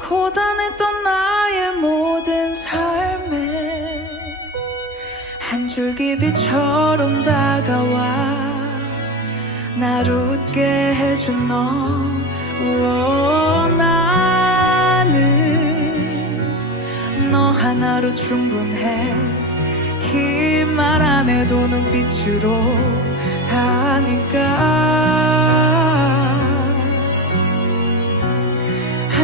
고단했던 나의 모든 삶에 한 줄기 빛처럼 다가와 날 웃게 해준 너 우와, 나는 너 하나로 충분해 긴말안 해도 눈빛으로 다니까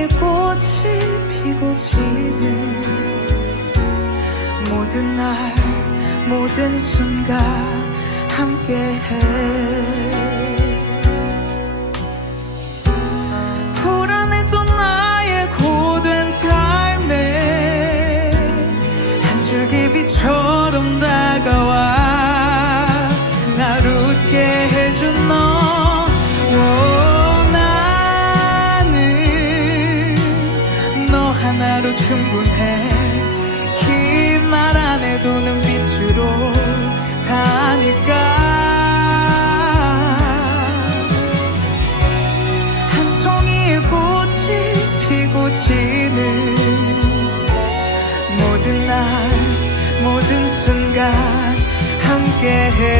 송이의 꽃이 피고 지는 모든 날 모든 순간 함께해. 불안했던 나의 고된 삶에 한 줄기 빛처럼 다가와. 날 웃게 해준 너 하나로 충분해. 긴 말 안 해도 눈빛으로 다니까? 한 송이의 꽃이 피고 지는 모든 날 모든 순간 함께해